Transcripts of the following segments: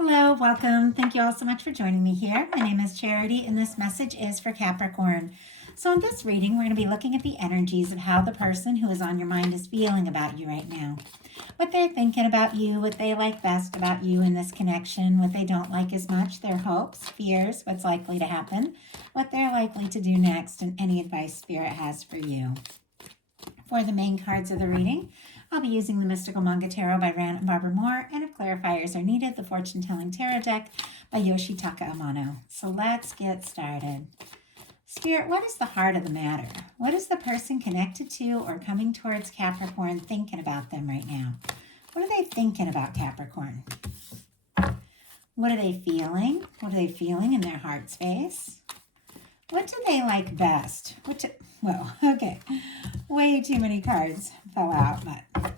Hello, welcome. Thank you all so much for joining me here. My name is Charity, and this message is for Capricorn. So, in this reading, we're going to be looking at the energies of how the person who is on your mind is feeling about you right now. What they're thinking about you, what they like best about you in this connection, what they don't like as much, their hopes, fears, what's likely to happen, what they're likely to do next, and any advice Spirit has for you. For the main cards of the reading, I'll be using the Mystical Manga Tarot by Ran and Barbara Moore, and if clarifiers are needed, the Fortune Telling Tarot Deck by Yoshitaka Amano. So let's get started. Spirit, what is the heart of the matter? What is the person connected to or coming towards Capricorn thinking about them right now? What are they thinking about Capricorn? What are they feeling? What are they feeling in their heart space? What do they like best? Okay. Way too many cards fell out, but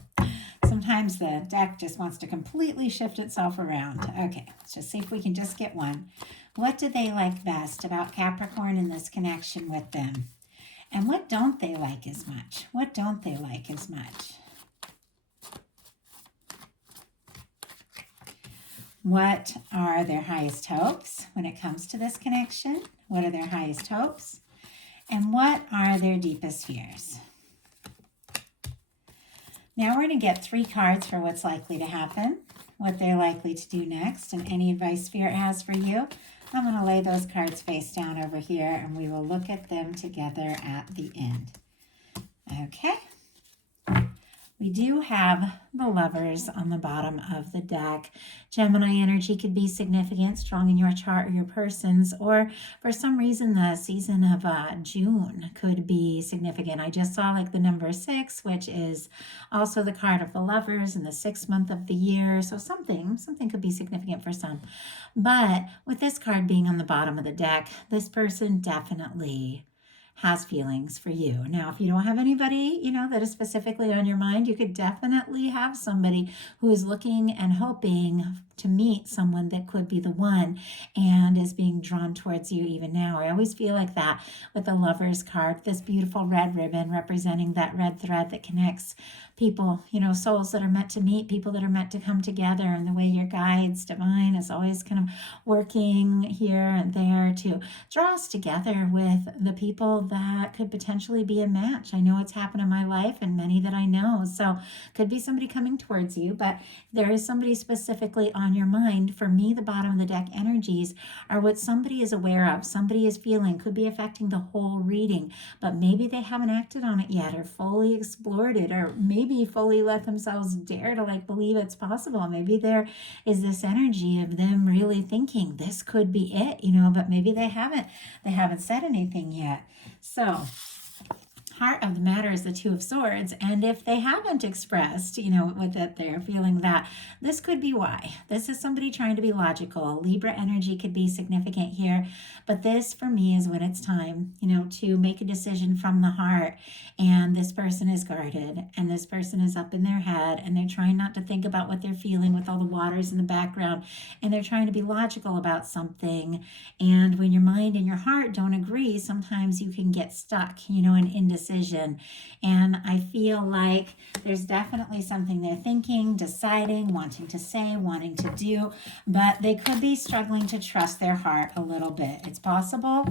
sometimes the deck just wants to completely shift itself around. Okay, let's just see if we can just get one. What do they like best about Capricorn in this connection with them? And what don't they like as much? What don't they like as much? What are their highest hopes when it comes to this connection? What are their highest hopes? And what are their deepest fears? Now we're going to get 3 cards for what's likely to happen, what they're likely to do next, and any advice Spirit has for you. I'm going to lay those cards face down over here, and we will look at them together at the end. Okay. We do have the Lovers on the bottom of the deck. Gemini energy could be significant, strong in your chart or your person's, or for some reason the season of June could be significant. I just saw like the number 6, which is also the card of the Lovers in the 6th month of the year. So something could be significant for some. But with this card being on the bottom of the deck, this person definitely has feelings for you. Now, if you don't have anybody, that is specifically on your mind, you could definitely have somebody who is looking and hoping to meet someone that could be the one and is being drawn towards you even now. I always feel like that with the Lovers card, this beautiful red ribbon representing that red thread that connects people, souls that are meant to meet, people that are meant to come together, and the way your guides, divine, is always kind of working here and there to draw us together with the people that could potentially be a match. I know it's happened in my life and many that I know. So could be somebody coming towards you, but there is somebody specifically on your mind. For me, the bottom of the deck energies are what somebody is aware of, somebody is feeling, could be affecting the whole reading, but maybe they haven't acted on it yet or fully explored it, or maybe fully let themselves dare to believe it's possible. Maybe there is this energy of them really thinking this could be it, but maybe they haven't said anything yet. So heart of the matter is the 2 of Swords, and if they haven't expressed, with that they're feeling that, this could be why. This is somebody trying to be logical. Libra energy could be significant here, but this for me is when it's time, to make a decision from the heart, and this person is guarded, and this person is up in their head, and they're trying not to think about what they're feeling with all the waters in the background, and they're trying to be logical about something, and when your mind and your heart don't agree, sometimes you can get stuck, in indecision. And I feel like there's definitely something they're thinking, deciding, wanting to say, wanting to do, but they could be struggling to trust their heart a little bit. It's possible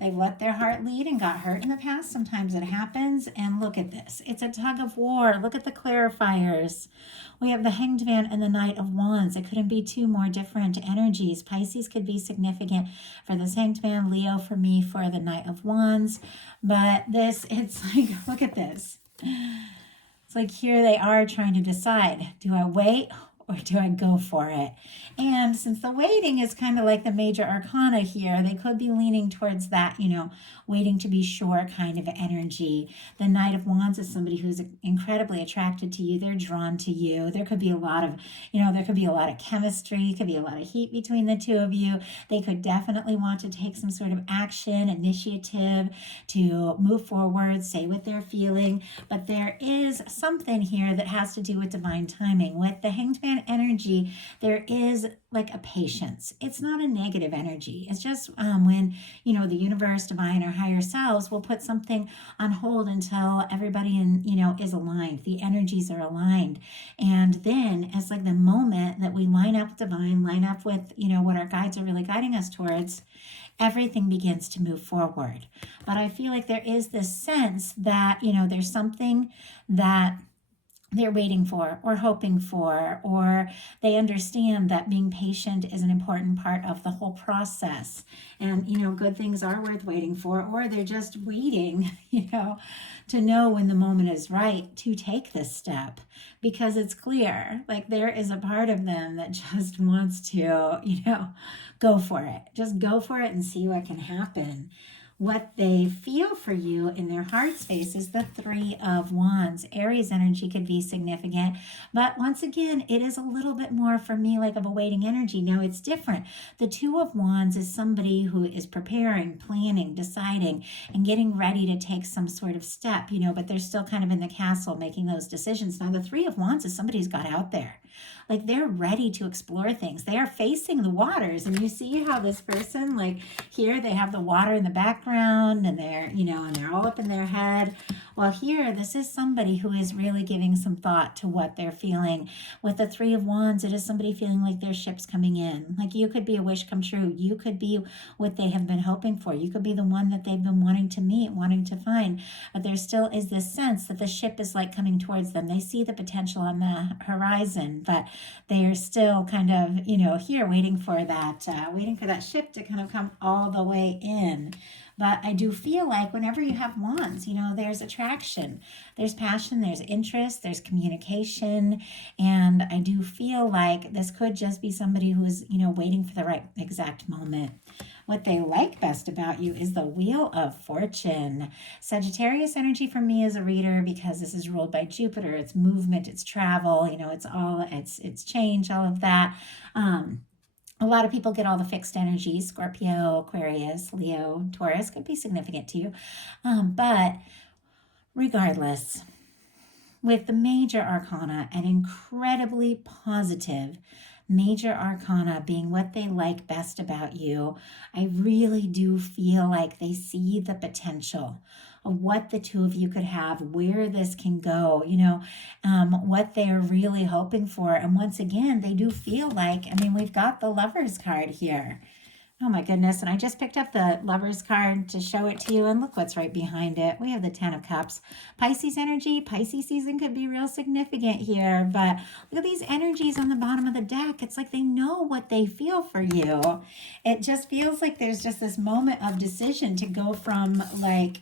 they've let their heart lead and got hurt in the past. Sometimes it happens. And look at this. It's a tug of war. Look at the clarifiers. We have the Hanged Man and the Knight of Wands. It couldn't be 2 more different energies. Pisces could be significant for this Hanged Man. Leo for me for the Knight of Wands. But it's like, look at this. It's like here they are trying to decide, do I wait or do I go for it? And since the waiting is kind of like the major arcana here, they could be leaning towards that, waiting to be sure kind of energy. The Knight of Wands is somebody who's incredibly attracted to you. They're drawn to you. There could be a lot of, chemistry, could be a lot of heat between the 2 of you. They could definitely want to take some sort of action, initiative to move forward, say what they're feeling. But there is something here that has to do with divine timing. With the Hanged Man Capricorn energy, there is like a patience. It's not a negative energy. It's just when, the universe, divine, or higher selves will put something on hold until everybody is aligned. The energies are aligned. And then it's like the moment that we line up with divine, line up with, what our guides are really guiding us towards, everything begins to move forward. But I feel like there is this sense that, there's something that they're waiting for or hoping for, or they understand that being patient is an important part of the whole process. And, good things are worth waiting for, or they're just waiting, to know when the moment is right to take this step, because it's clear, like there is a part of them that just wants to, go for it. Just go for it and see what can happen. What they feel for you in their heart space is the Three of Wands. Aries energy could be significant, but once again, it is a little bit more for me like of a waiting energy. Now it's different. The Two of Wands is somebody who is preparing, planning, deciding, and getting ready to take some sort of step, but they're still kind of in the castle making those decisions. Now the Three of Wands is somebody who's got out there. Like they're ready to explore things. They are facing the waters. And you see how this person, like here, they have the water in the background and they're, and they're all up in their head. Well, here, this is somebody who is really giving some thought to what they're feeling. With the Three of Wands, it is somebody feeling like their ship's coming in. Like you could be a wish come true. You could be what they have been hoping for. You could be the one that they've been wanting to meet, wanting to find. But there still is this sense that the ship is like coming towards them. They see the potential on the horizon, but they are still kind of, here waiting for that ship to kind of come all the way in. But I do feel like whenever you have wands, there's attraction, there's passion, there's interest, there's communication. And I do feel like this could just be somebody who's, waiting for the right exact moment. What they like best about you is the Wheel of Fortune. Sagittarius energy for me as a reader, because this is ruled by Jupiter. It's movement, it's travel, it's change, all of that. A lot of people get all the fixed energies. Scorpio, Aquarius, Leo, Taurus could be significant to you. But regardless, with the major arcana, an incredibly positive major arcana being what they like best about you, I really do feel like they see the potential of what the two of you could have, where this can go, what they're really hoping for. And once again, they do feel like, we've got the Lovers card here. Oh my goodness, and I just picked up the Lovers card to show it to you, and look what's right behind it. We have the Ten of Cups. Pisces energy, Pisces season could be real significant here, but look at these energies on the bottom of the deck. It's like they know what they feel for you. It just feels like there's just this moment of decision to go from like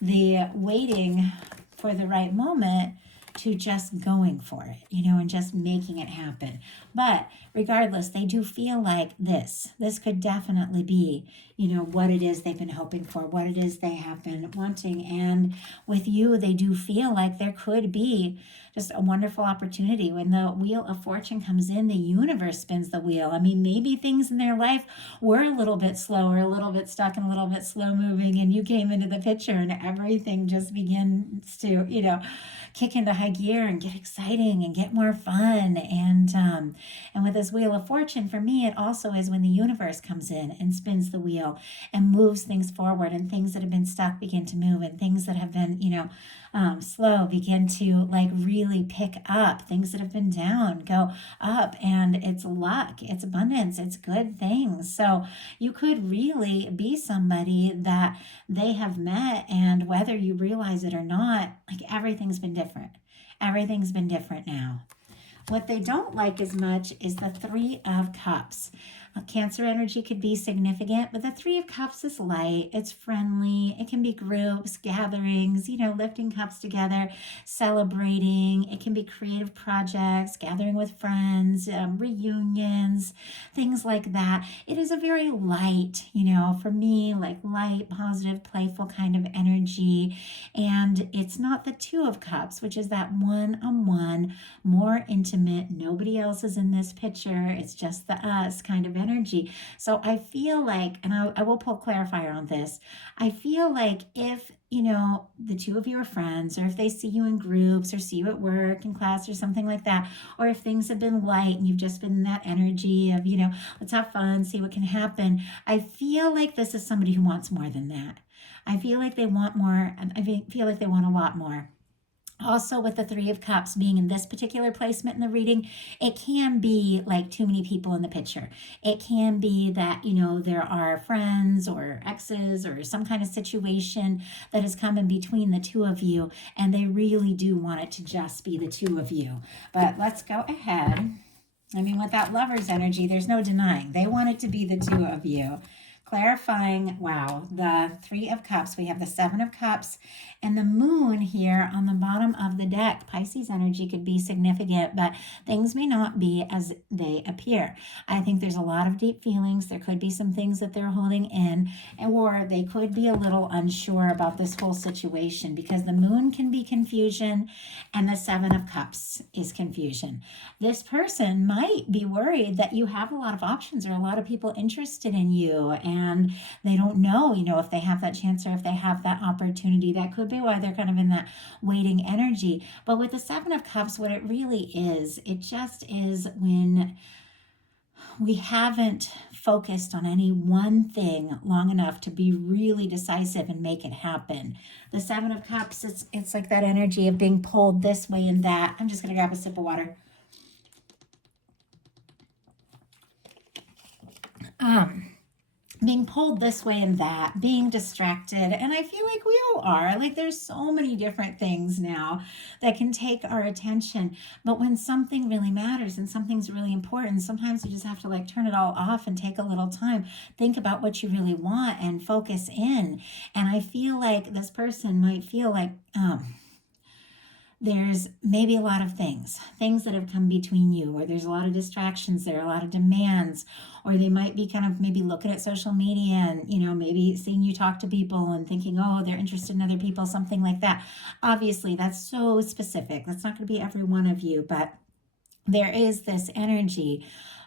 the waiting for the right moment to just going for it, and just making it happen. But regardless, they do feel like this could definitely be, what it is they've been hoping for, what it is they have been wanting. And with you, they do feel like there could be just a wonderful opportunity. When the Wheel of Fortune comes in, the universe spins the wheel. Maybe things in their life were a little bit slower, a little bit stuck, and a little bit slow moving, and you came into the picture and everything just begins to, kick into high gear and get exciting and get more fun. And with this Wheel of Fortune, for me, it also is when the universe comes in and spins the wheel and moves things forward, and things that have been stuck begin to move, and things that have been, slow begin to like really pick up. Things that have been down go up, and it's luck, it's abundance, it's good things. So you could really be somebody that they have met, and whether you realize it or not, like everything's been different. Everything's been different now. What they don't like as much is the Three of Cups. Cancer energy could be significant, but the Three of Cups is light, it's friendly, it can be groups, gatherings, lifting cups together, celebrating. It can be creative projects, gathering with friends, reunions, things like that. It is a very light, for me, like light, positive, playful kind of energy. And it's not the Two of Cups, which is that one-on-one, more intimate, nobody else is in this picture, it's just the us kind of energy. So I feel like, and I will pull clarifier on this, I feel like if you know, the two of you are friends, or if they see you in groups or see you at work in class or something like that, or if things have been light and you've just been in that energy of, you know, let's have fun, see what can happen. I feel like this is somebody who wants more than that. I feel like they want more. I feel like they want a lot more. Also, with the Three of Cups being in this particular placement in the reading, it can be like too many people in the picture. It can be that, you know, there are friends or exes or some kind of situation that has come in between the two of you, and they really do want it to just be the two of you. But let's go ahead. I mean, with that Lover's energy, there's no denying. They want it to be the two of you. Clarifying, wow, the Three of Cups. We have the Seven of Cups and the Moon here on the bottom of the deck. Pisces energy could be significant, but things may not be as they appear. I think there's a lot of deep feelings. There could be some things that they're holding in, or they could be a little unsure about this whole situation, because the Moon can be confusion and the Seven of Cups is confusion. This person might be worried that you have a lot of options or a lot of people interested in you, and they don't know, you know, if they have that chance or if they have that opportunity. That could be why they're kind of in that waiting energy. But with the Seven of Cups, what it really is, it just is when we haven't focused on any one thing long enough to be really decisive and make it happen. The Seven of Cups, it's like that energy of being pulled this way and that. I'm just going to grab a sip of water. Being pulled this way and that, being distracted. And I feel like we all are. Like, there's so many different things now that can take our attention. But when something really matters and something's really important, sometimes you just have to like turn it all off and take a little time, think about what you really want and focus in. And I feel like this person might feel like, there's maybe a lot of things that have come between you, or there's a lot of distractions there, a lot of demands, or they might be kind of maybe looking at social media and, you know, maybe seeing you talk to people and thinking, oh, they're interested in other people, something like that. Obviously, that's so specific. That's not going to be every one of you, but there is this energy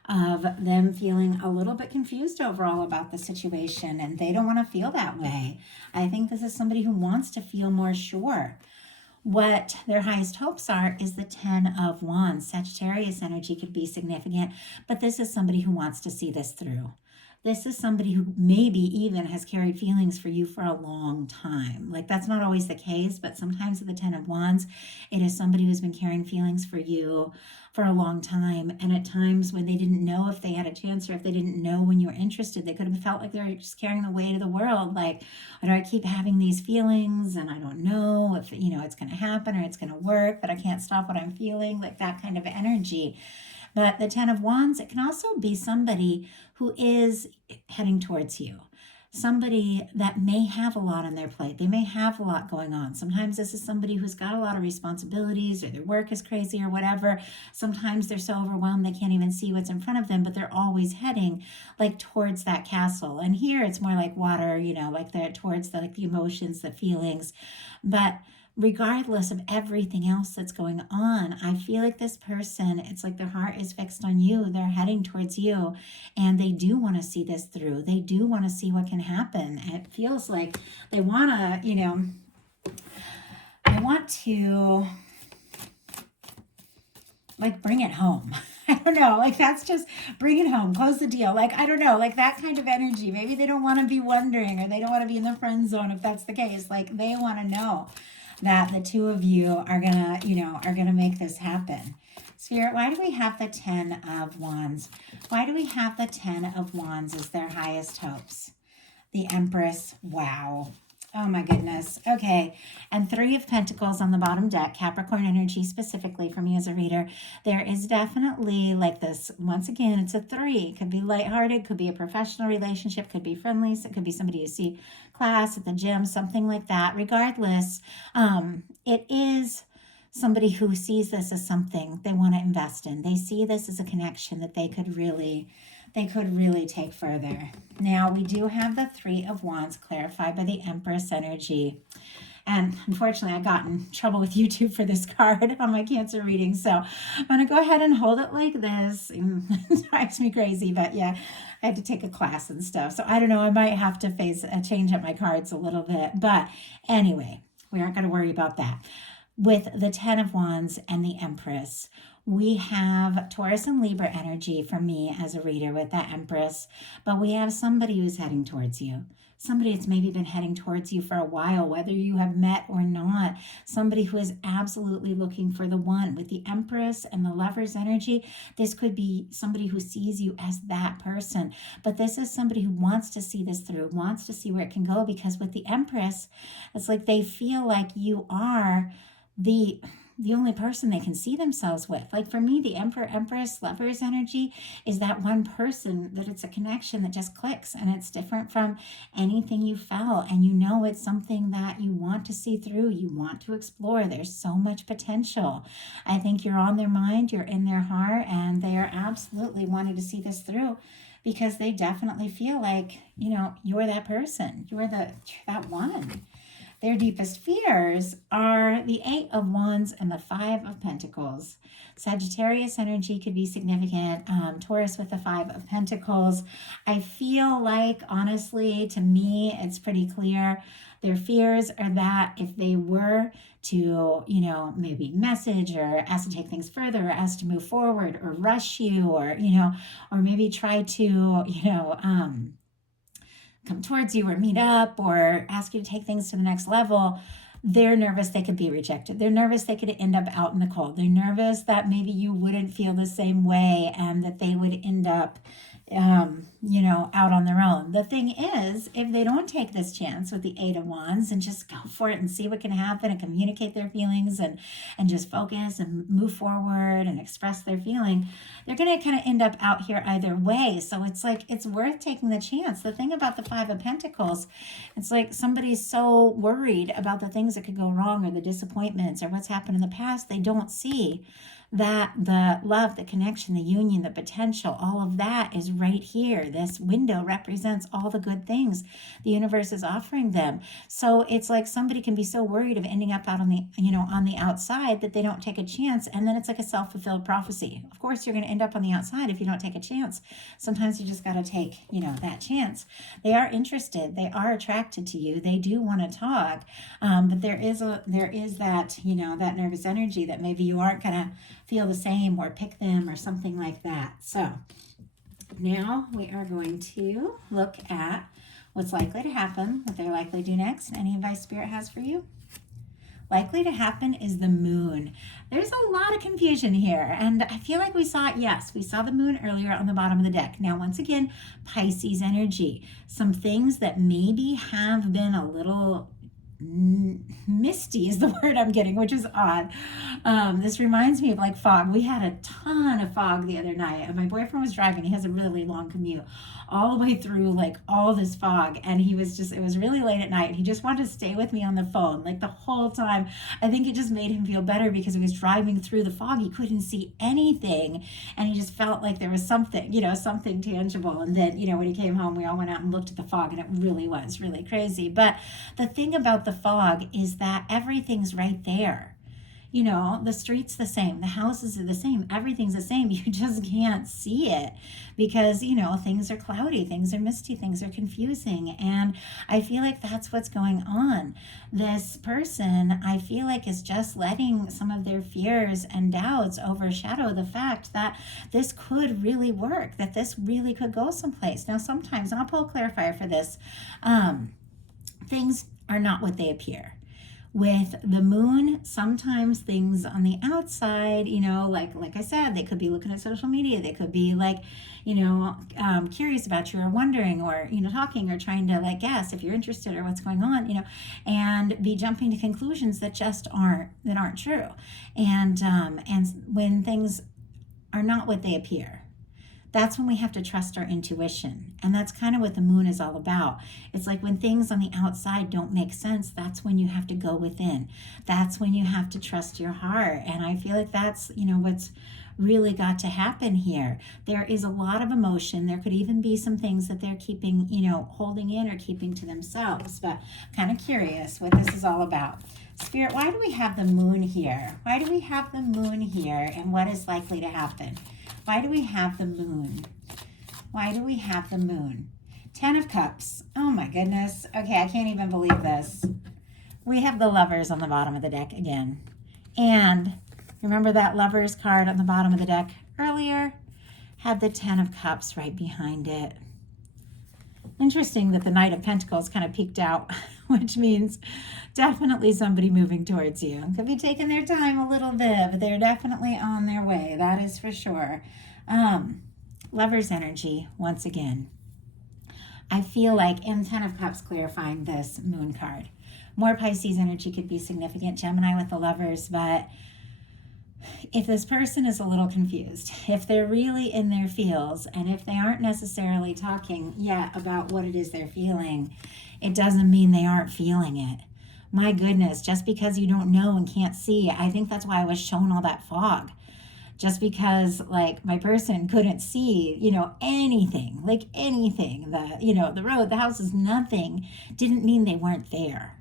of them feeling a little bit confused overall about the situation, and they don't want to feel that way. I think this is somebody who wants to feel more sure. What their highest hopes are is the Ten of Wands. Sagittarius energy could be significant, but this is somebody who wants to see this through. This is somebody who maybe even has carried feelings for you for a long time. Like, that's not always the case, but sometimes with the Ten of Wands, it is somebody who's been carrying feelings for you for a long time. And at times when they didn't know if they had a chance, or if they didn't know when you were interested, they could have felt like they were just carrying the weight of the world. Like, why do I keep having these feelings? And I don't know if, you know, it's going to happen or it's going to work, but I can't stop what I'm feeling. Like, that kind of energy. But the Ten of Wands, it can also be somebody who is heading towards you. Somebody that may have a lot on their plate. They may have a lot going on. Sometimes this is somebody who's got a lot of responsibilities, or their work is crazy or whatever. Sometimes they're so overwhelmed they can't even see what's in front of them, but they're always heading like towards that castle. And here it's more like water, you know, like they're towards the emotions, the feelings. But regardless of everything else that's going on, I feel like this person, it's like their heart is fixed on you. They're heading towards you, and they do want to see this through. They do want to see what can happen. It feels like they want to, you know, I want to like bring it home. I don't know, like that's just bring it home, close the deal. Like, I don't know, like that kind of energy. Maybe they don't want to be wondering, or they don't want to be in the friend zone if that's the case. Like, they want to know that the two of you are gonna, you know, are gonna make this happen. Spirit, why do we have the Ten of Wands? Why do we have the Ten of Wands as their highest hopes? The Empress, wow. Oh my goodness. Okay. And Three of Pentacles on the bottom deck, Capricorn energy specifically for me as a reader. There is definitely like this, once again, it's a three. It could be lighthearted, could be a professional relationship, could be friendly, it could be somebody you see class at the gym, something like that. Regardless, it is somebody who sees this as something they want to invest in. They see this as a connection that they could really take further. Now, we do have the Three of Wands clarified by the Empress energy. And unfortunately, I got in trouble with YouTube for this card on my Cancer reading. So I'm going to go ahead and hold it like this. It drives me crazy, but yeah, I had to take a class and stuff. So I don't know, I might have to change up my cards a little bit. But anyway, we aren't going to worry about that. With the 10 of Wands and the Empress, we have Taurus and Libra energy for me as a reader with that Empress, but we have somebody who's heading towards you. Somebody that's maybe been heading towards you for a while, whether you have met or not. Somebody who is absolutely looking for the one. With the Empress and the Lover's energy, this could be somebody who sees you as that person. But this is somebody who wants to see this through, wants to see where it can go, because with the Empress, it's like they feel like you are the only person they can see themselves with. Like for me, the Emperor, Empress, Lover's energy is that one person that it's a connection that just clicks, and it's different from anything you felt, and you know it's something that you want to see through, you want to explore. There's so much potential. I think you're on their mind, you're in their heart, and they are absolutely wanting to see this through, because they definitely feel like, you're that person, you're that one. Their deepest fears are the 8 of Wands and the 5 of Pentacles. Sagittarius energy could be significant. Taurus with the 5 of Pentacles. I feel like, honestly, to me, it's pretty clear. Their fears are that if they were to, maybe message or ask to take things further, or ask to move forward, or rush you, or maybe try to, come towards you or meet up or ask you to take things to the next level, they're nervous they could be rejected. They're nervous they could end up out in the cold. They're nervous that maybe you wouldn't feel the same way, and that they would end up out on their own. The thing is, if they don't take this chance with the 8 of Wands and just go for it and see what can happen and communicate their feelings and just focus and move forward and express their feeling, they're going to kind of end up out here either way. So it's like, it's worth taking the chance. The thing about the 5 of Pentacles, it's like somebody's so worried about the things that could go wrong, or the disappointments, or what's happened in the past, they don't see that the love, the connection, the union, the potential, all of that is right here. This window represents all the good things the universe is offering them. So it's like somebody can be so worried of ending up out on the, on the outside, that they don't take a chance. And then it's like a self-fulfilled prophecy. Of course, you're going to end up on the outside if you don't take a chance. Sometimes you just got to take, that chance. They are interested. They are attracted to you. They do want to talk. But there is that, that nervous energy that maybe you aren't going to feel the same or pick them or something like that. So now we are going to look at what's likely to happen, what they're likely to do next. Any advice Spirit has for you? Likely to happen is the moon. There's a lot of confusion here, and I feel like we saw it. Yes, we saw the moon earlier on the bottom of the deck. Now, once again, Pisces energy. Some things that maybe have been a little misty is the word I'm getting, which is odd. This reminds me of like fog. We had a ton of fog the other night, and my boyfriend was driving. He has a really long commute all the way through like all this fog, and it was really late at night, and he just wanted to stay with me on the phone like the whole time. I think it just made him feel better, because he was driving through the fog. He couldn't see anything, and he just felt like there was something, something tangible. And then, when he came home, we all went out and looked at the fog, and it really was really crazy. But the thing about the fog is that everything's right there. The street's the same, the houses are the same, everything's the same. You just can't see it because, things are cloudy, things are misty, things are confusing. And I feel like that's what's going on. This person, I feel like, is just letting some of their fears and doubts overshadow the fact that this could really work, that this really could go someplace. Now, sometimes, and I'll pull a clarifier for this, things are not what they appear. With the moon, sometimes things on the outside, like I said, they could be looking at social media. They could be like, curious about you, or wondering, or, talking, or trying to guess if you're interested or what's going on, and be jumping to conclusions that just aren't true. And when things are not what they appear, that's when we have to trust our intuition. And that's kind of what the moon is all about. It's like when things on the outside don't make sense, that's when you have to go within. That's when you have to trust your heart. And I feel like that's, what's really got to happen here. There is a lot of emotion. There could even be some things that they're keeping, holding in or keeping to themselves. But kind of curious what this is all about. Spirit, why do we have the moon here? Why do we have the moon here, and what is likely to happen? Why do we have the moon? Why do we have the moon? 10 of Cups. Oh my goodness. Okay, I can't even believe this. We have the Lovers on the bottom of the deck again. And remember that Lovers card on the bottom of the deck earlier? Had the 10 of Cups right behind it. Interesting that the Knight of Pentacles kind of peeked out, which means definitely somebody moving towards you. Could be taking their time a little bit, but they're definitely on their way. That is for sure. Lover's energy, once again. I feel like in 10 of Cups clarifying this moon card. More Pisces energy could be significant. Gemini with the Lovers, but if this person is a little confused, if they're really in their feels, and if they aren't necessarily talking yet about what it is they're feeling, it doesn't mean they aren't feeling it. My goodness, just because you don't know and can't see, I think that's why I was shown all that fog. Just because, like, my person couldn't see, anything, the road, the houses, nothing, didn't mean they weren't there.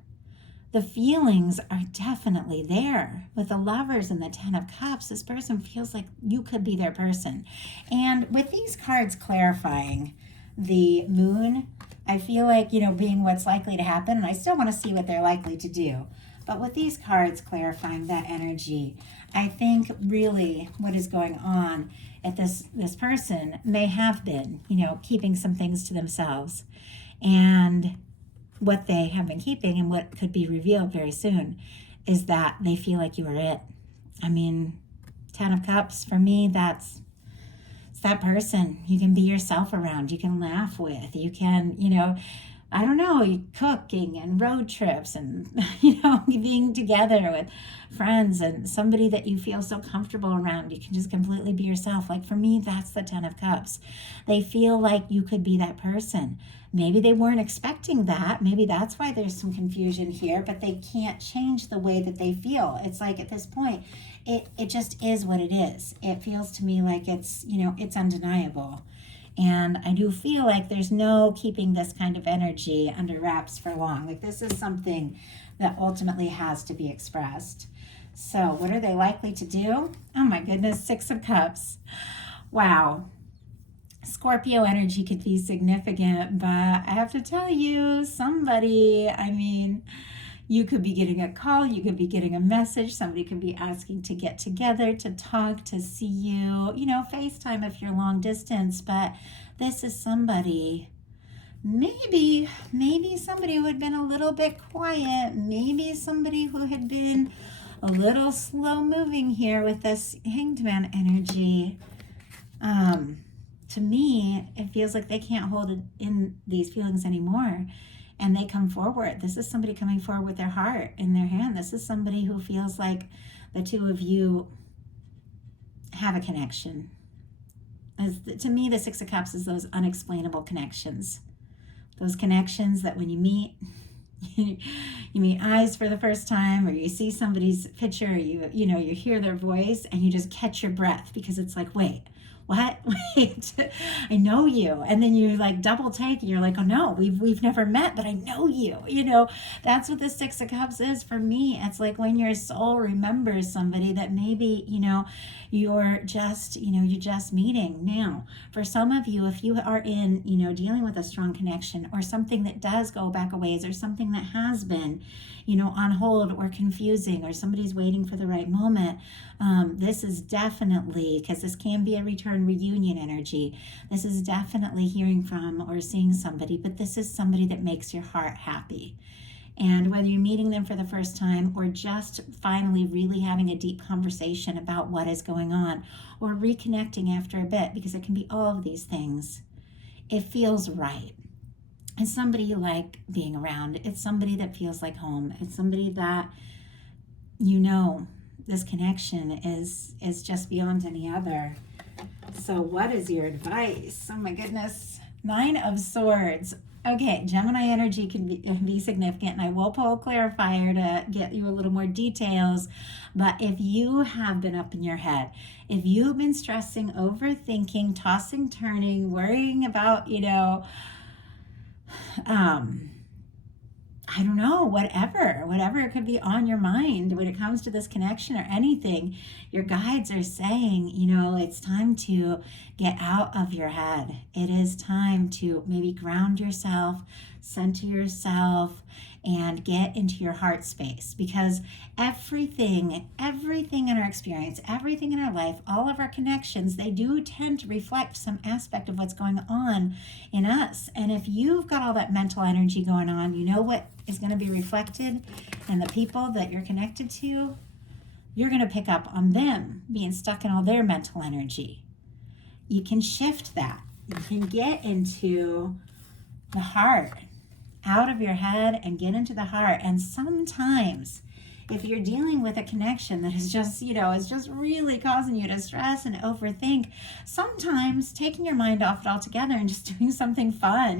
The feelings are definitely there. With the Lovers and the 10 of Cups, this person feels like you could be their person. And with these cards clarifying the moon, I feel like, being what's likely to happen, and I still want to see what they're likely to do. But with these cards clarifying that energy, I think really what is going on at this person may have been, keeping some things to themselves. And what they have been keeping and what could be revealed very soon is that they feel like you are it. I mean, 10 of Cups, for me, it's that person you can be yourself around, you can laugh with, you can, I don't know, cooking and road trips and, being together with friends and somebody that you feel so comfortable around. You can just completely be yourself. Like for me, that's the 10 of Cups. They feel like you could be that person. Maybe they weren't expecting that. Maybe that's why there's some confusion here, but they can't change the way that they feel. It's like at this point, it just is what it is. It feels to me like it's, it's undeniable. And I do feel like there's no keeping this kind of energy under wraps for long. Like this is something that ultimately has to be expressed. So what are they likely to do? Oh my goodness, 6 of Cups. Wow. Scorpio energy could be significant, but I have to tell you, you could be getting a call, you could be getting a message, somebody could be asking to get together, to talk, to see you, FaceTime if you're long distance, but this is somebody, maybe somebody who had been a little bit quiet, maybe somebody who had been a little slow moving here with this Hanged Man energy. To me, it feels like they can't hold it in these feelings anymore. And they come forward. This is somebody coming forward with their heart in their hand. This is somebody who feels like the two of you have a connection. To me, the 6 of Cups is those unexplainable connections. Those connections that when you meet, you meet eyes for the first time, or you see somebody's picture, or you hear their voice, and you just catch your breath because it's like, wait, what? Wait, I know you. And then you like double take and you're like, oh no, we've never met, but I know you. That's what the 6 of Cups is for me. It's like when your soul remembers somebody that maybe, you're just meeting. Now, for some of you, if you are in, dealing with a strong connection or something that does go back a ways or something that has been, on hold or confusing, or somebody's waiting for the right moment, this is definitely, because this can be a return reunion energy, this is definitely hearing from or seeing somebody, but this is somebody that makes your heart happy. And whether you're meeting them for the first time or just finally really having a deep conversation about what is going on, or reconnecting after a bit, because it can be all of these things, it feels right. It's somebody you like being around. It's somebody that feels like home. It's somebody that, this connection is just beyond any other. So what is your advice? Oh my goodness. 9 of Swords. Okay, Gemini energy can be significant, and I will pull a clarifier to get you a little more details. But if you have been up in your head, if you've been stressing, overthinking, tossing, turning, worrying about, I don't know, whatever could be on your mind when it comes to this connection or anything, your guides are saying, it's time to get out of your head. It is time to maybe ground yourself, center yourself, and get into your heart space, because everything in our experience, everything in our life, all of our connections, they do tend to reflect some aspect of what's going on in us. And if you've got all that mental energy going on, you know what is going to be reflected in the people that you're connected to? You're going to pick up on them being stuck in all their mental energy. You can shift that. You can get into the heart, out of your head, and get into the heart. And sometimes if you're dealing with a connection that is just, is just really causing you to stress and overthink, sometimes taking your mind off it altogether and just doing something fun,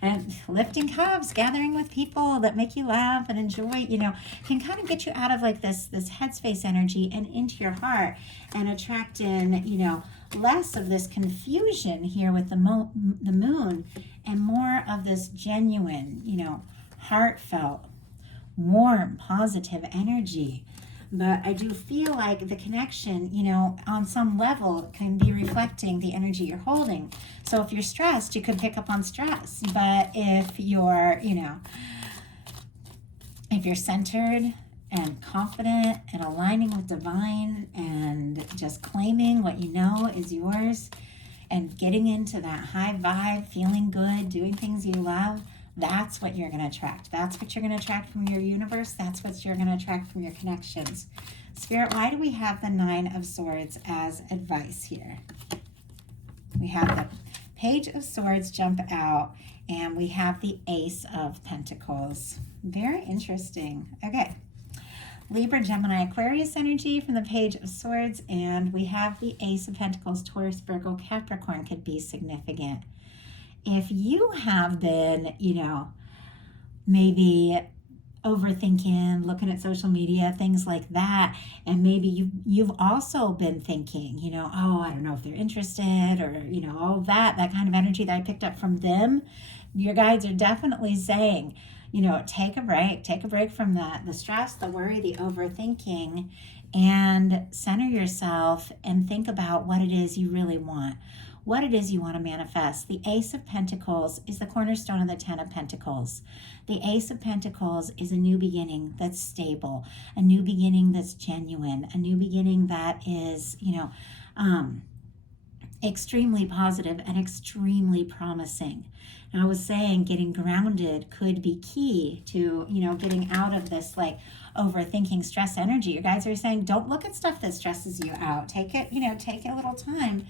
and lifting cups, gathering with people that make you laugh and enjoy, can kind of get you out of like this headspace energy and into your heart, and attract in, less of this confusion here with the moon, and more of this genuine, heartfelt, warm, positive energy. But I do feel like the connection, on some level can be reflecting the energy you're holding. So if you're stressed, you could pick up on stress. But if you're, if you're centered and confident and aligning with divine and just claiming what you know is yours and getting into that high vibe, feeling good, doing things you love, that's what you're going to attract. That's what you're going to attract from your universe. That's what you're going to attract from your connections. Spirit, why do we have the 9 of Swords as advice here? We have the Page of Swords jump out, and we have the Ace of Pentacles. Very interesting. Okay. Libra, Gemini, Aquarius energy from the Page of Swords, and we have the Ace of Pentacles. Taurus, Virgo, Capricorn could be significant. If you have been, maybe overthinking, looking at social media, things like that, and maybe you've also been thinking, oh, I don't know if they're interested, or, all that kind of energy that I picked up from them, your guides are definitely saying, take a break from the stress, the worry, the overthinking, and center yourself and think about what it is you really want, what it is you want to manifest. The Ace of Pentacles is the cornerstone of the 10 of Pentacles. The Ace of Pentacles is a new beginning that's stable, a new beginning that's genuine, a new beginning that is, extremely positive and extremely promising. And I was saying getting grounded could be key to, getting out of this like overthinking stress energy. Your guides are saying, don't look at stuff that stresses you out. Take it, take a little time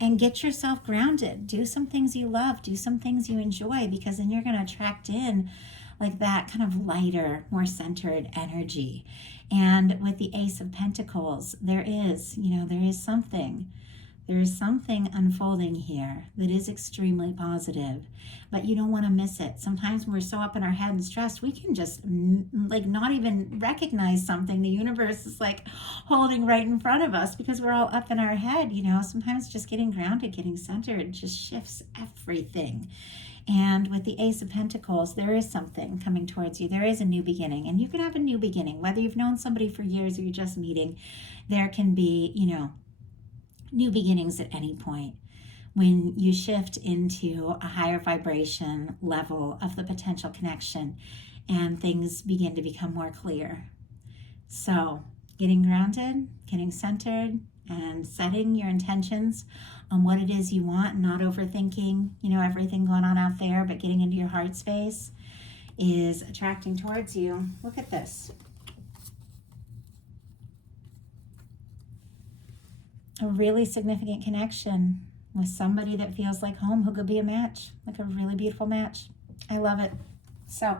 and get yourself grounded. Do some things you love, do some things you enjoy, because then you're going to attract in like that kind of lighter, more centered energy. And with the Ace of Pentacles, there is something unfolding here that is extremely positive, but you don't want to miss it. Sometimes when we're so up in our head and stressed, we can just like not even recognize something the universe is like holding right in front of us, because we're all up in our head. Sometimes just getting grounded, getting centered just shifts everything. And with the Ace of Pentacles, there is something coming towards you. There is a new beginning, and you can have a new beginning, whether you've known somebody for years or you're just meeting. There can be, new beginnings at any point when you shift into a higher vibration level of the potential connection and things begin to become more clear. So getting grounded, getting centered, and setting your intentions on what it is you want, not overthinking, everything going on out there, but getting into your heart space is attracting towards you. Look at this. A really significant connection with somebody that feels like home, who could be a match, like a really beautiful match. I love it. So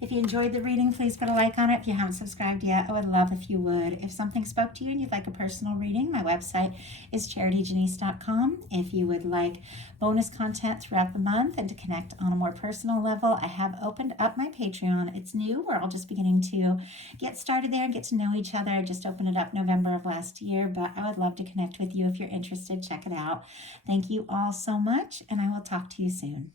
if you enjoyed the reading, please put a like on it. If you haven't subscribed yet, I would love if you would. If something spoke to you and you'd like a personal reading, my website is charityjanice.com. If you would like bonus content throughout the month and to connect on a more personal level, I have opened up my Patreon. It's new. We're all just beginning to get started there and get to know each other. I just opened it up November of last year, but I would love to connect with you if you're interested. Check it out. Thank you all so much, and I will talk to you soon.